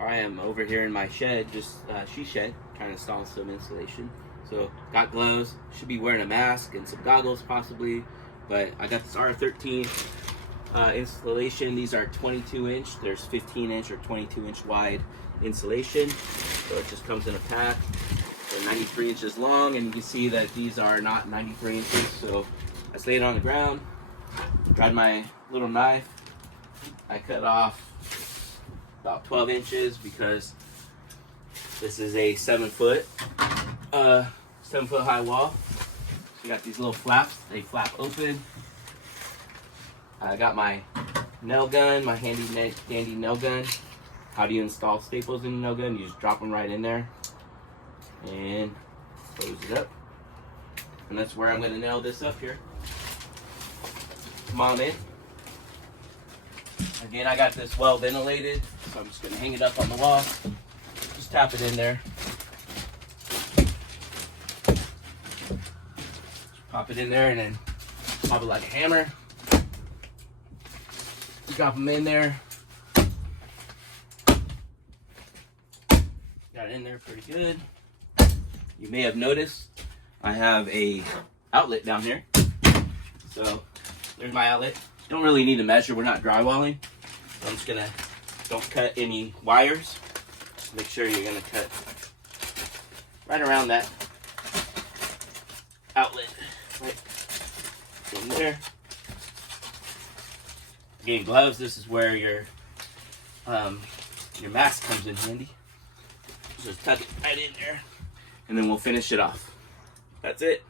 I am over here in my shed, just she shed, trying to install some insulation. So got gloves, should be wearing a mask and some goggles possibly, but I got this R13 installation. These are 22 inch. There's 15 inch or 22 inch wide insulation. So it just comes in a pack. They're 93 inches long, and you can see that these are not 93 inches. So I laid it on the ground, grabbed my little knife. I cut off about 12 inches because this is a 7-foot high wall. So you got these little flaps, they flap open. I got my nail gun, my handy nail gun. How do you install staples in a nail gun? You just drop them right in there and close it up. And that's where I'm gonna nail this up here. Come on in. Again, I got this well ventilated, so I'm just gonna hang it up on the wall. Just tap it in there. Pop it in there and then pop it like a hammer. Drop them in there. Got it in there pretty good. You may have noticed I have a outlet down here. So there's my outlet. Don't really need to measure, we're not drywalling. So I'm just gonna, don't cut any wires. Just make sure you're gonna cut right around that outlet. Right in there. Again, gloves, this is where your mask comes in handy. Just tuck it right in there, and then we'll finish it off. That's it.